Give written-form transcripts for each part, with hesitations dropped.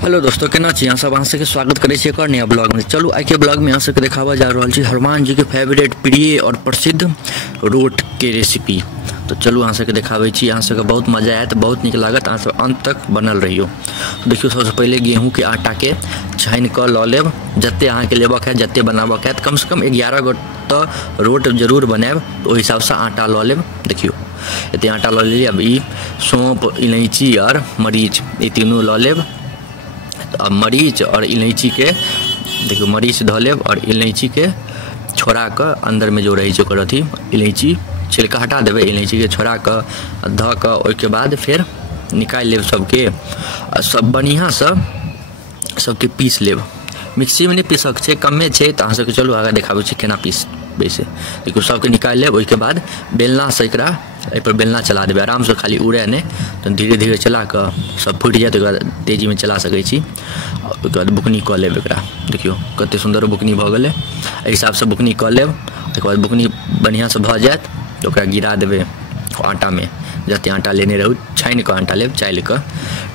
Hello दोस्तों, केना छी? अहाँ सब अहाँ सबके स्वागत करै छी एक और नया ब्लॉग में। चलू आइ के ब्लॉग में अहाँ सबके देखावा जा रहल छी हनुमान जी के फेवरेट प्रिय और प्रसिद्ध रोट के रेसिपी। तो चलू अहाँ सबके देखाबै छी, अहाँ सबके बहुत मजा आयत, बहुत नीक लागत, अहाँ सब अंत तक बनल रहियो। देखियो सबसे पहले गेहूं के आटा के छानि क ल लेब, जते अहाँ के लेबक है, जते बनाबक है, कम से कम 11 गो तो रोट जरूर बनाएब, तो ओहि हिसाब से आटा ल लेब। देखियो एते आटा ल लेलिए। अब ई सौंफ, इलायची और मरीच ई तीनों ल लेब। अब मरीच और इलायची के देखियो, मरीच धो लेब और इलायची के छोड़ा के अंदर में जो रही छै ओकर अथी इलायची छिलका हटा देबे, इलायची के छोड़ा के धो के ओके बाद फिर निकाल लेब सबके, सब बढ़िया से सबके पीस लेब। मिक्सी में नहीं पीसक छै, कमे छै, तो अहाँ सबके चलू आगे देखाबै छी केना पीसबे से। देखियो सबके निकाल लेब, ओके बाद बेलना से एकरा एहि पर बेलना चला देबे, आराम से, खाली उड़े नहीं, तो धीरे धीरे चला के सब फूट जाए, तो तेजी में चला सकै छी। ओके बाद बुकनी क लेब एकरा। देखियो कते सुंदर बुकनी भ गेलै, एहि हिसाब से बुकनी क लेब। ओके बाद बुकनी बढ़िया से भ जाएत तो ओकरा गिरा देबे आटा में, जते आटा लेने रहू छानि के आटा लेब, चाइल के,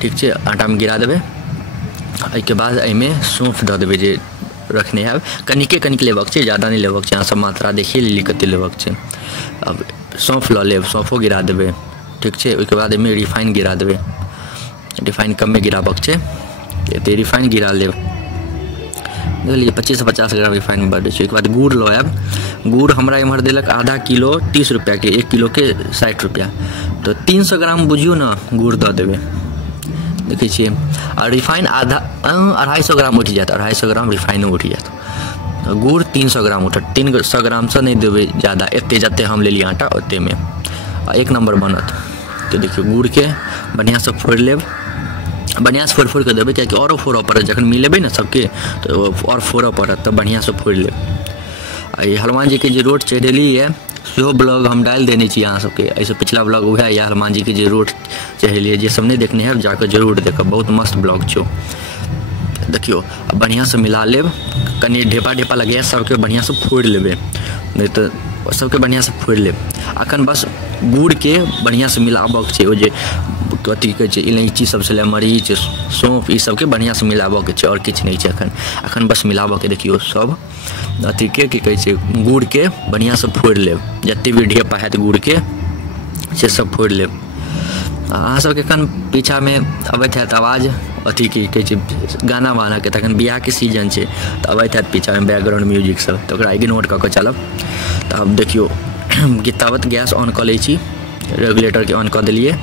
ठीक छै, आटा में गिरा देबे। एहिके बाद एहिमे सौंफ दऽ देबै जे रखने है, कनिक लेबक छै, ज़्यादा नहीं लेबक छै, अहाँ सब मात्रा देखिए लेली कते लेबक छै। अब सौंफ लऽ लेब, सौंफो गिरा देबै, ठीक छै। ओहिके बाद एहिमे रिफाइन गिरा देबै, रिफाइन कमे गिराबक छै, एते रिफाइन गिरा लेब। बुझलिए 25 से 50 ग्राम रिफाइन बढ़ छै। ओहिके बाद गुड़ लऽ आयब। गुड़ हमरा एम्हर देलक आधा किलो 30 रुपया के, 1 किलो के 60 रुपया, तो 300 ग्राम बुझियो ना गुड़ दऽ देबै, देखै छियै। और रिफाइन आधा 250 ग्राम उठ जाएत, 250 ग्राम रिफाइनो उठ जाएत। तो गुड़ 300 ग्राम उठत, 300 ग्राम से नहीं देबै ज़्यादा, एते जते हम लेली आटा ओते में एक नंबर बनत। तो देखियो गुड़ के बढ़िया से फोड़ लेब, बढ़िया से फोड़ के देबै, कियाकि औरो फोड़ऽ पड़त, जखन मिलेबै ना सबके तो और फोड़ऽ पड़त, तो बढ़िया से फोड़ लेब। ये हनुमान जी के जो रोट चढ़ेली है सेहो ब्लॉग हम डाल देने छी अहाँ सबके, ऐसे पिछला ब्लॉग वह है हनुमान जी के जो रोट चढ़ेलिए, जे सब नहीं देखने हैं जाकर जरूर देखब, बहुत मस्त ब्लॉग छो। देखियो अब बढ़िया से मिला लेब, कनी ढेपा ढेपा लगे सबके बढ़िया से फोड़ लेबे, नहीं तो सबके बढ़िया से फोड़ लेब। अखन बस गुड़ के बढ़िया से मिलाबक छै, ओ जे कथी कहै छै इलायची सबसे ले मरीच सौंफ ई सबके बढ़िया से मिलाबक छै, और किछु नहीं छै अखन बस मिलाबक। देखियो सब अथी के की कहै छै गुड़ के बढ़िया से फोड़ लेब, जते भी ढेपा हैत गुड़ के से सब फोड़ लेब। अहाँ सबके एखन पीछा में अबैत हैत आवाज अथी की कहै छै गाना वाना के, तखन बियाह के सीजन छै, तो अबैत हैत पीछा में बैकग्राउंड म्यूजिक सब, तो ओकरा इग्नोर कऽ के चलब। तो अब देखियो ताबत गैस ऑन कऽ लै छी, रेगुलेटर के ऑन कऽ देलिए।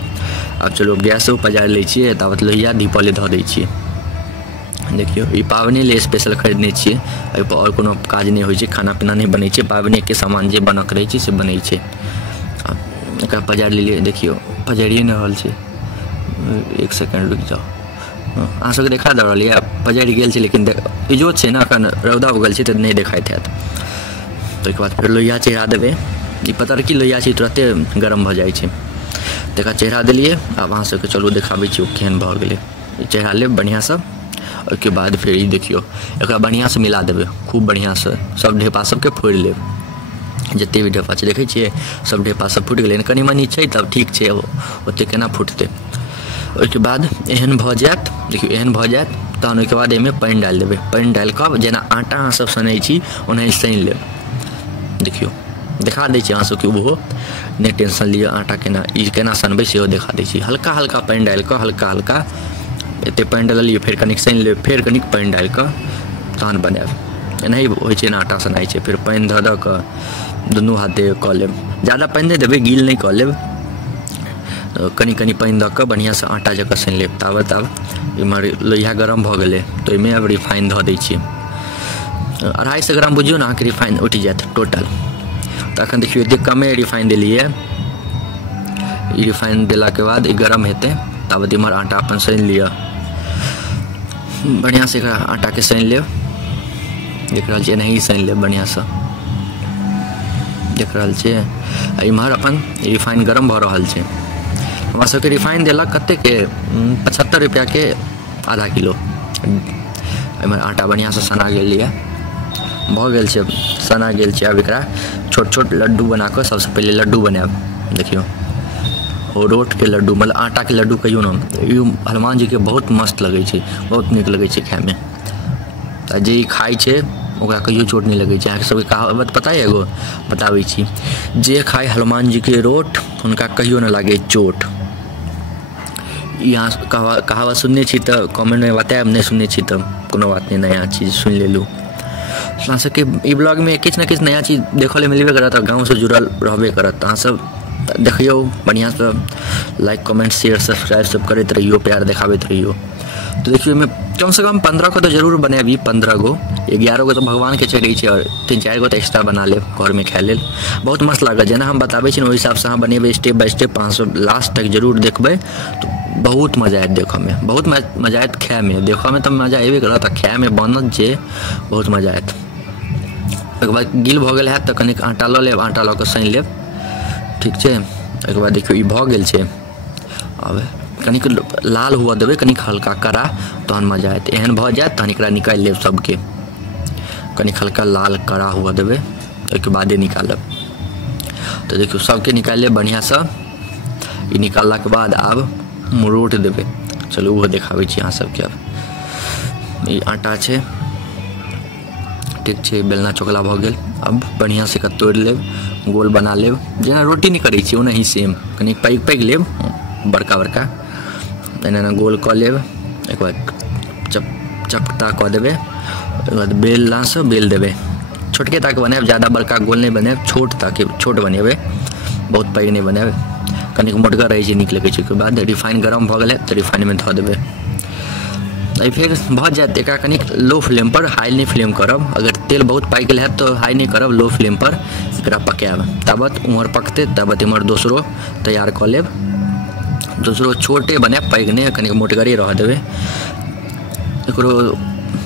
अब चलो गैस पजारि लै छियै, ताबत लोहिया दीपले धऽ दै छियै। देखियो ई पावने ले स्पेशल खरीदने छियै, एहि पर और कोनो काज नहीं होइ छै, खाना पीना नहीं बनै छै, पावने के सामान जे बनक रहै छै से बनै छै। एकरा पजारि लेलिए, देखियो पजारिए नहीं रहल छै, 1 सेकंड रुक जाओ, अहाँ सबके देखा दऽ रहल यऽ पजारि गेल छै, लेकिन इजोत छै ना, अखन रौदा उगल छै तऽ नहीं देखाइत हैत। तो ओहिके बाद फिर लोहिया चढ़ा देबै, ई पतरकी लोहिया छै, तुरंते गरम भऽ जाइ छै, तकरा चढ़ा देलिए। अब अहाँ सबके चलू देखाबै छी ओ केहन भऽ गेलै, चढ़ा लेब बढ़िया से। ओके बाद फिर ई देखियो एकरा बढ़िया से मिला देबै, खूब बढ़िया से, सब ढेपा सबके फोड़ लेब, जते भी ढेपा छै देखै छियै सब ढेपा सब फूट गेलै, कनी मनी छै तब ठीक छै, ओते केना फूटतै। ओहिके बाद एहन भऽ जाएत, देखियो एहन भऽ जाएत, तहन ओहिके बाद एहिमे पानि डालि देबै, पानि डालि कऽ जेना आटा अहाँ सब सनै छी ओनाहि सानि लेब। देखियो देखा दै छी अहाँ सबके, ओहो नहीं टेंशन लिअ, आटा केना सनबै सेहो देखा दै छी। हल्का हल्का पानि डालि कऽ, हल्का हल्का एते पानि डालिए, फिर कनिक सानि लेब, फिर कनिक पानि डालि कऽ तहन बनाएब। एनाही होइ छै ना आटा सनाइ छै, फिर पानि धऽ दऽ कऽ दुनू हाथे कऽ लेब, ज़्यादा पानि नहीं देबै, गील नहीं कऽ लेब, कनी कनी पानि दऽ कऽ बढ़िया से आटा जकाँ सानि लेब। ताबत आब इम्हर लोहिया गरम भऽ गेलै, तो एहिमे अब रिफाइन धऽ दै छियै, 250 ग्राम बुझियो ना अहाँके रिफाइन उठि जाएत टोटल। तो अखन देखियो एते कमे रिफाइन देलिए, ई रिफाइन देला के बाद ई गरम हेतै, ताबत इम्हर आटा अपन सानि लिअ, बढ़िया से एकरा आटा के सानि लेब। देख रहल छियै एनाही सानि लेब बढ़िया से, देख रहल छियै। इम्हर अपन रिफाइन गरम भऽ रहल छै, हमरा सबके रिफाइन देलक कते के 75 रुपया के आधा किलो। एम्हर आटा बढ़िया से सना गेल यऽ, भऽ गेल छै, सना गेल छै। अब एकरा छोट छोट लड्डू बना कऽ सबसे पहले लड्डू बनाएब। देखियो रोट के लड्डू मतलब आटा के लड्डू कहियो ना, हनुमान जी के बहुत मस्त लगे छै, बहुत निक लगे छै खाय में। जे खाइ छै ओकरा कहियो चोट नहीं लगे छै। अहाँ सबके कहावत पता है एगो बताबै छी, जे खाए हनुमान जी के रोट उनका कहियो ना लागे चोट। यहाँ कहावत सुनने छी तो कमेंट में बताएब, नहीं सुनने छी तो कोनो बात नहीं, नया चीज़ सुन लेलू। अहाँ सबके ई ब्लॉग में किछ ना किछ नया चीज़ देखले मिलबे करत, गाँव से जुड़ल रहबे करत। अहाँ सब देखियो बढ़िया से लाइक कमेंट शेयर सब्सक्राइब सब करते रहियो, प्यार देखाबैत रहियो। तो देखियो मैं कम से कम 15 को तो जरूर बनाबी, 15 गो, 11 गो तो भगवान के चढ़े छै और 3-4 गो तो एक्स्ट्रा बना ले घर में खाए लेल। बहुत मस्त लागत, जेना हम बताबै छी ओहि हिसाब से अहाँ बनेबै स्टेप बाय स्टेप 500 लास्ट तक जरूर देखबै तो बहुत मजा आयत देखे में, बहुत मजा आयत खाए में। देखे में तो मजा अबे करत, खाए में बनत जे बहुत मजा आयत। एक बार गिल भ गेल है तो कनिक आटा ल लेब, आटा ल के सान लेब, ठीक छै। एक बार देखियो ई भ गेल छै, अब कनिक लाल हुआ देवे, कनिक हल्का करा तहन मजा आयत। एहन भ जाए तहन एकरा निकाल लेब सबके, कनिक हल्का लाल करा हुआ देवे, ओके बादे निकालब। तो देखियो सबके निकाल लेब बढ़िया से। ई निकालला के बाद आब रोट देवे, चलू वो देखाबै छी अहाँ सबके। अब ई आटा छै, ठीक छै, बेलना चोकला भ गेल। अब बढ़िया से तोड़ लेब, गोल बना लेब, जेना रोटी नहीं करै छी ओनाही सेम, कनिक पैघ लेब, बड़का बड़का एना गोल क लेब। एक बाद चपटा क देवे, एक बाद बेलना से बेल देवे, छोटके तक बनाएब, ज़्यादा बड़का गोल नहीं बनाएब, छोट ताकि छोट बनेबे, बहुत पैघ नहीं बनाएब, कनिक मोटका रहे छै, नीक लगे छै। के बाद रिफाइन गरम भ गेल तो रिफाइन में धऽ देवे, फिर भ जाए। एकरा कनिक लो फ्लेम पर, हाई नहीं फ्लेम करब। अगर तेल बहुत पाकि गेल है तो हाई नहीं करब, लो फ्लेम पर एकरा पकाएब। ताबत उम्हर पकते ताबत इम्हर दोसरो तैयार क लेब। दोसरो छोटे बने, पैघ नहीं, कनिक मोटगरे रह देवे, एकरो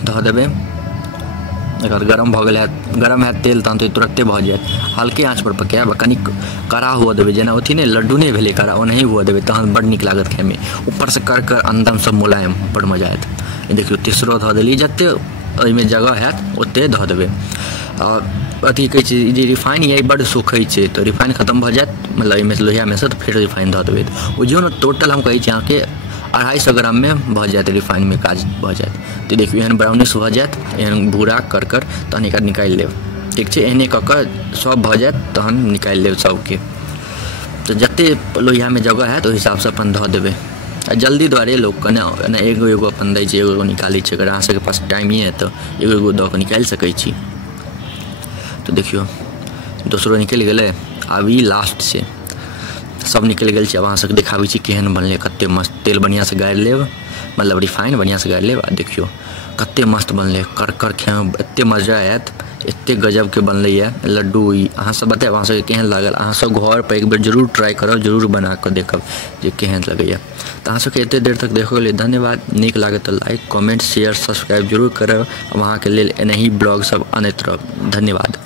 धऽ देवे। अगर गरम भ गेल है, गरम है तेल तहन तो तुरंते भ जाए। हल्के आँच पर पकाएब, कनिक कड़ा हुआ देवे, जेना अथी नहीं लड्डू नहीं भेले कड़ा, ओनाही हुआ देवे, तहन बड़ नीक लागत खाए में। ऊपर से कर अंदर सब मुलायम, बड़ मजा आयत। देखियो तीसरो धऽ देली, जते ओहिमे जगह हैत ओते धऽ देवे। और अथी कहै छै जे रिफाइन ये बड़ सुखै छै, तो रिफाइन खत्म भ जाए मतलब एहिमे लोहिया में से, तो फिर रिफाइन धऽ देवे। बुझियो ना टोटल हम कहै छी अहाँके 250 ग्राम में भ जाए, रिफाइन में काज भ जाए। तो देखियो एहन ब्राउनिश भ जाए, एहन भूरा कर तहन एकरा निकालि लेब, ठीक छै। एहने क के सब भ जाए तहन निकालि लेब सबके। तो जते लोहिया में जगह है तो हिसाब से अपन धऽ देवे। जल्दी द्वारे लोग कने एगो अपन दै छै, एगो निकालै छै। अगर अहाँ सबके पास टाइम है तो एगो दऽ के निकालि सकै छी। तो देखियो दोसरो निकलि गेलै, आब ई लास्ट छै, सब निकलि गेल छै। अब अहाँ सबके देखाबै छी केहन बनलै, कते मस्त। तेल बढ़िया से गाड़ि लेब, मतलब रिफाइन बढ़िया से गाड़ि लेब, आ देखियो कते मस्त बनलै, कर खाए में एते मजा आयत, एते गजब के बनलै है लड्डू। अहाँ सब बताएब अहाँ सबके केहन लागल। अहाँ सब घर पर एक बेर जरूर ट्राई करब, जरूर बना के देखब जे केहन लगैया। तो अहाँ सबके एते देर तक देखो ले धन्यवाद। नीक लागे तो लाइक कमेंट शेयर सब्सक्राइब जरूर करब। अब अहाँ के लेल एनाही ब्लॉग सब अनैत रहब। धन्यवाद।